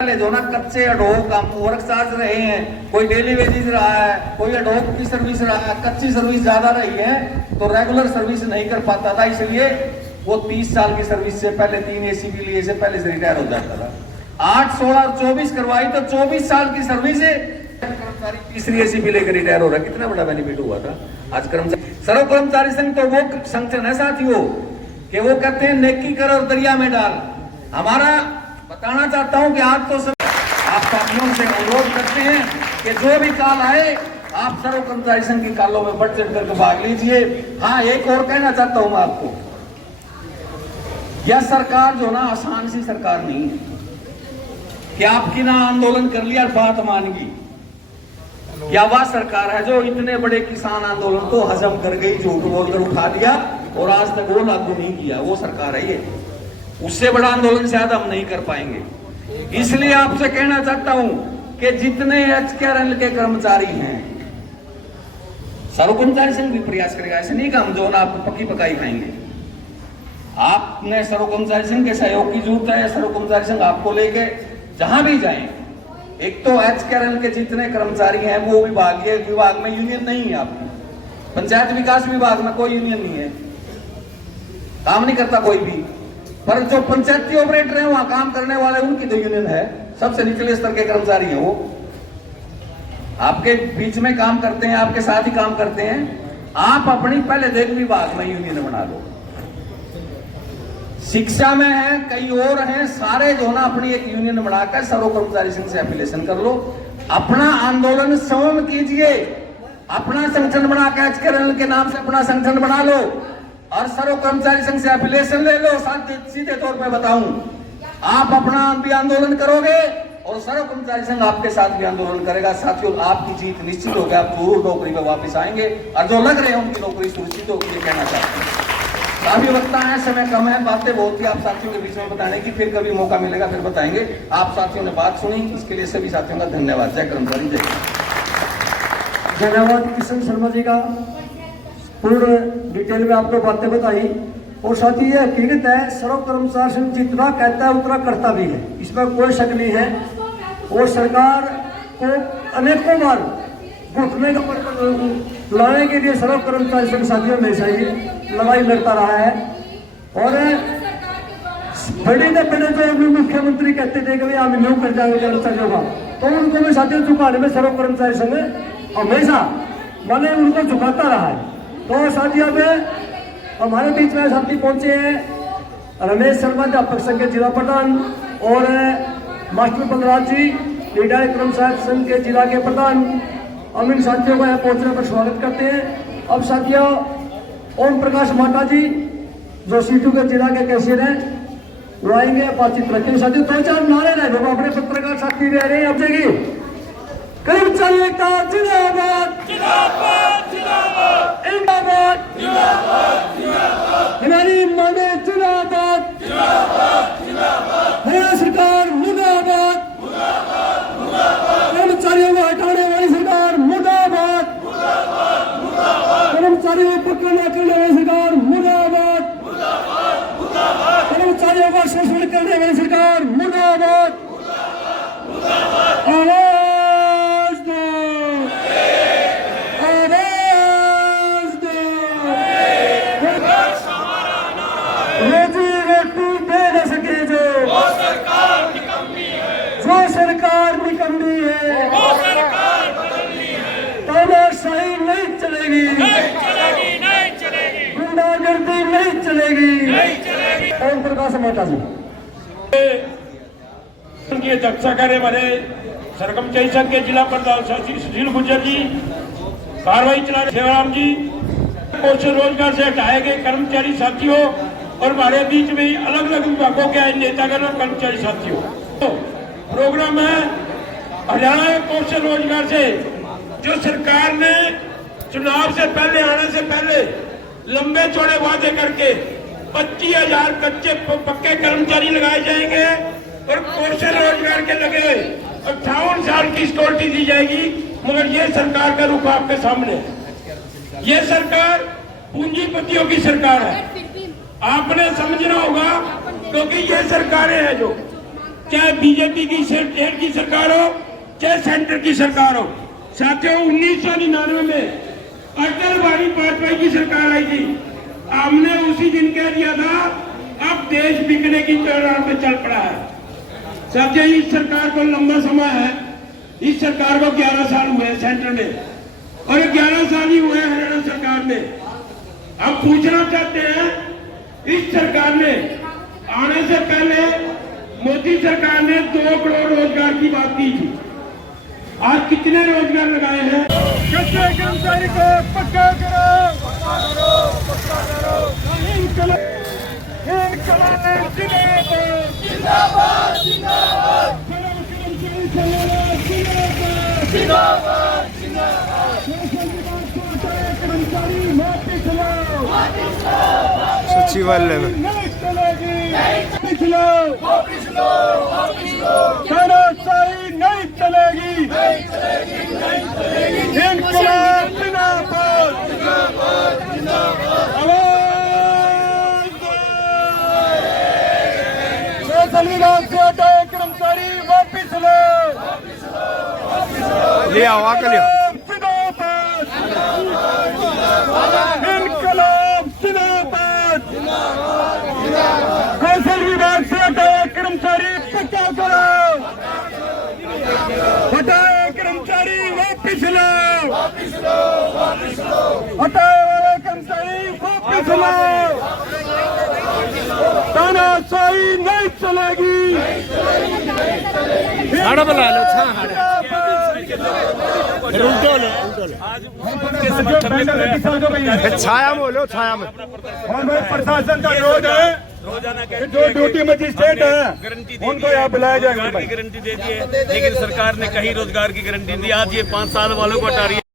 जो ना कच्चे अडोक हम वर्क चार्ज रहे हैं, कोई डेली वेजेस रहा है, कोई अडोक की सर्विस रहा है, कच्ची सर्विस ज्यादा रही है तो रेगुलर सर्विस नहीं कर पाता था, इसलिए वो 30 साल की सर्विस से पहले 3 एसीबी लिए से पहले से रिटायर हो जाता था। 8, 16 और 24 करवाई तो 24 साल की सर्विस है कर्मचारी तीसरी एसीबी लेकर रिटायर हो रहा। कितना बड़ा बेनिफिट हुआ था। आज कर्मचारी सर्व कर्मचारी संघ तो वो संगठन है साथियों कि वो कहते हैं नेकी कर और दरिया में डाल। हमारा बताना चाहता हूं कि आज तो सब आप साथियों से अनुरोध करते हैं कि जो भी काल आए आप सर्व कर्मचारी संघ की कालों में बढ़ चढ़ करके भाग लीजिए। हाँ, एक और कहना चाहता हूं मैं आपको, यह सरकार जो ना आसान सी सरकार नहीं है कि आपकी ना आंदोलन कर लिया बात मान गई, या वह सरकार है जो इतने बड़े किसान आंदोलन को हजम कर गई, झूठ बोलकर उठा दिया और आज तक वो लागू नहीं किया। वो सरकार है ये, उससे बड़ा आंदोलन शायद हम नहीं कर पाएंगे। इसलिए आपसे कहना चाहता हूं कि जितने एचकेआरएल के कर्मचारी हैं, सर्व कर्मचारी संघ भी प्रयास करेगा। ऐसे नहीं कि हम जो ना आपको पक्की पकाई खाएंगे। आपने सर्व कर्मचारी संघ के सहयोग की जरूरत है। सर्व कर्मचारी संघ आपको लेके जहां भी जाए, एक तो एचकेआरएल के जितने कर्मचारी हैं वो विभाग में यूनियन नहीं है आपकी, पंचायत विकास विभाग में कोई यूनियन नहीं है, काम नहीं करता कोई भी, पर जो पंचायती ऑपरेटर हैं वहां काम करने वाले उनकी तो यूनियन है। सबसे निचले स्तर के कर्मचारी हैं, वो आपके बीच में काम करते हैं, आपके साथ ही काम करते हैं। आप अपनी पहले देख विभाग में यूनियन बना लो। शिक्षा में है, कई और हैं, सारे जो ना अपनी एक यूनियन बनाकर सर्व कर्मचारी संघ से एफिलिएशन कर लो। अपना आंदोलन स्वयं कीजिए, अपना संगठन बनाकर एचकेआरएल के नाम से अपना संगठन बना लो और सर्व कर्मचारी संघ से एफिलिएशन ले लो। सीधे तौर पे बताऊं, आप अपना भी आंदोलन करोगे और सर्व कर्मचारी संघ आपके साथ भी आंदोलन करेगा। साथियों, आपकी जीत निश्चित होगी, आप जरूर नौकरी पे वापस आएंगे और जो लग रहे हैं उनकी नौकरी सुनिश्चित होगी। ये कहना चाहते हैं। काफी वक्ता है, समय कम है, बातें बहुत थी आप साथियों के बीच में बताने की, फिर कभी मौका मिलेगा फिर बताएंगे। आप साथियों ने बात सुनी, इसके लिए सभी साथियों का धन्यवाद। जय कर्मचारी, जय। धन्यवाद किशन शर्मा जी का, पूर्ण डिटेल में आपको बातें बताई। और साथ ही ये हकीकत है, सर्व कर्मचारी संघ जितना कहता है उतना करता भी है, इसमें कोई शक नहीं है। और सरकार को अनेकों बार घुटने का लाने के लिए सर्व कर्मचारी संघ साथियों हमेशा ही लड़ाई लड़ता रहा है। और बड़े ने बड़े जो मुख्यमंत्री कहते थे कि हम न्यू कर जाएंगे कर्मचारियों का, तो उनको भी साथियों झुकाने में सर्व कर्मचारी संघ हमेशा माने उनको झुकाता रहा है। तो साथियों में हमारे बीच में साथी पहुंचे हैं रमेश शर्मा अध्यापक संघ के जिला प्रधान और मास्टर बलराज जी लीडर कर्मचारी संघ के जिला के प्रधान। हम इन साथियों को यहाँ पहुंचने पर स्वागत करते हैं। अब साथियों ओम प्रकाश माता जी जो सीटू के जिला के कैशियर हैं वो आएंगे, बातचीत रखेंगे। साथियों 2-4 नारे रहे जो अपने पत्रकार साथी रह रहे हैं। अब देखिए, कर्मचारी एकता जिंदाबाद, जिंदाबाद, जिंदाबाद, जिंदाबाद, जिंदाबाद, हमारी मांगे जिंदाबाद, जिंदाबाद, जिंदाबाद, हरियाणा सरकार मुर्दाबाद, मुर्दाबाद, मुर्दाबाद, कर्मचारियों को हटाने वाली सरकार मुर्दाबाद, मुर्दाबाद, मुर्दाबाद, कर्मचारियों को पकड़ने वाली सरकार मुर्दाबाद, मुर्दाबाद, मुर्दाबाद, कर्मचारियों का शोषण करने वाली सरकार मुर्दाबाद, मुर्दाबाद, मुर्दाबाद। सरकार निकम्मी है, वो सरकार बदलनी है, तानाशाही नहीं चलेगी, नहीं चलेगी, नहीं चलेगी, गुंडागर्दी नहीं चलेगी, नहीं चलेगी। ओम प्रकाश माता जी उनकी अध्यक्षता करने वाले सर्व कर्मचारी संघ के जिला प्रधान साथी सुशील गुर्जर जी, कार्रवाई चला रहे सेवाराम जी, कौशल रोजगार से हटाए गए कर्मचारी साथियों और हमारे बीच में अलग अलग विभागों के नेतागण और कर्मचारी साथियों, प्रोग्राम है हरियाणा कौशल रोजगार से जो सरकार ने चुनाव से पहले आने से पहले लंबे चौड़े वादे करके 25,000 कच्चे पक्के कर्मचारी लगाए जाएंगे और कौशल रोजगार के लगे 58 साल की सिक्योरिटी दी जाएगी। मगर ये सरकार का रुख आपके सामने है। ये सरकार पूंजीपतियों की सरकार है, आपने समझना होगा, क्योंकि ये सरकारें हैं जो चाहे बीजेपी की स्टेट की सरकार हो, चाहे सेंटर की सरकार हो। साथियों, 1999 में अटल बिहारी वाजपेयी की सरकार आई थी। हमने उसी दिन कह दिया था अब देश बिकने की चौराहे पे चल पड़ा है। साथियों, इस सरकार को लंबा समय है, इस सरकार को 11 साल हुए हैं सेंटर में, और 11 साल ही हुए हरियाणा सरकार में। हम पूछना चाहते हैं, इस सरकार ने आने से पहले मोदी सरकार ने 2 करोड़ रोजगार की बात की थी। आज कितने रोजगार लगाए हैं? कच्चे कर्मचारी को पक्का करो, इनकलाब जिंदाबाद, जिंदाबाद, कर्मचारी वापिस लो, सचिवालय में वापिस लो, तानाशाही नहीं चलेगी, इनकलाब जिंदाबाद, संविधान से हटाए कर्मचारी वापिस लो, ले आओ आकर ले आओ। इनकलाब जिंदाबाद, कौशल विभाग से हटाए कर्मचारी पक्का करो, हटाए कर्मचारी वापिस लो, हटाए कर्मचारी वापिस लो, तानाशाही नहीं चलेगी, हाड़ा बना लो, छाया में लो, छाया में। और भाई प्रशासन का रोज है, जो ड्यूटी मजिस्ट्रेट है उनको यहाँ बुलाया जाएगा। गारंटी दे दी है, लेकिन सरकार ने कहीं रोजगार की गारंटी दी। आज ये 5 साल वालों को हटा रही है।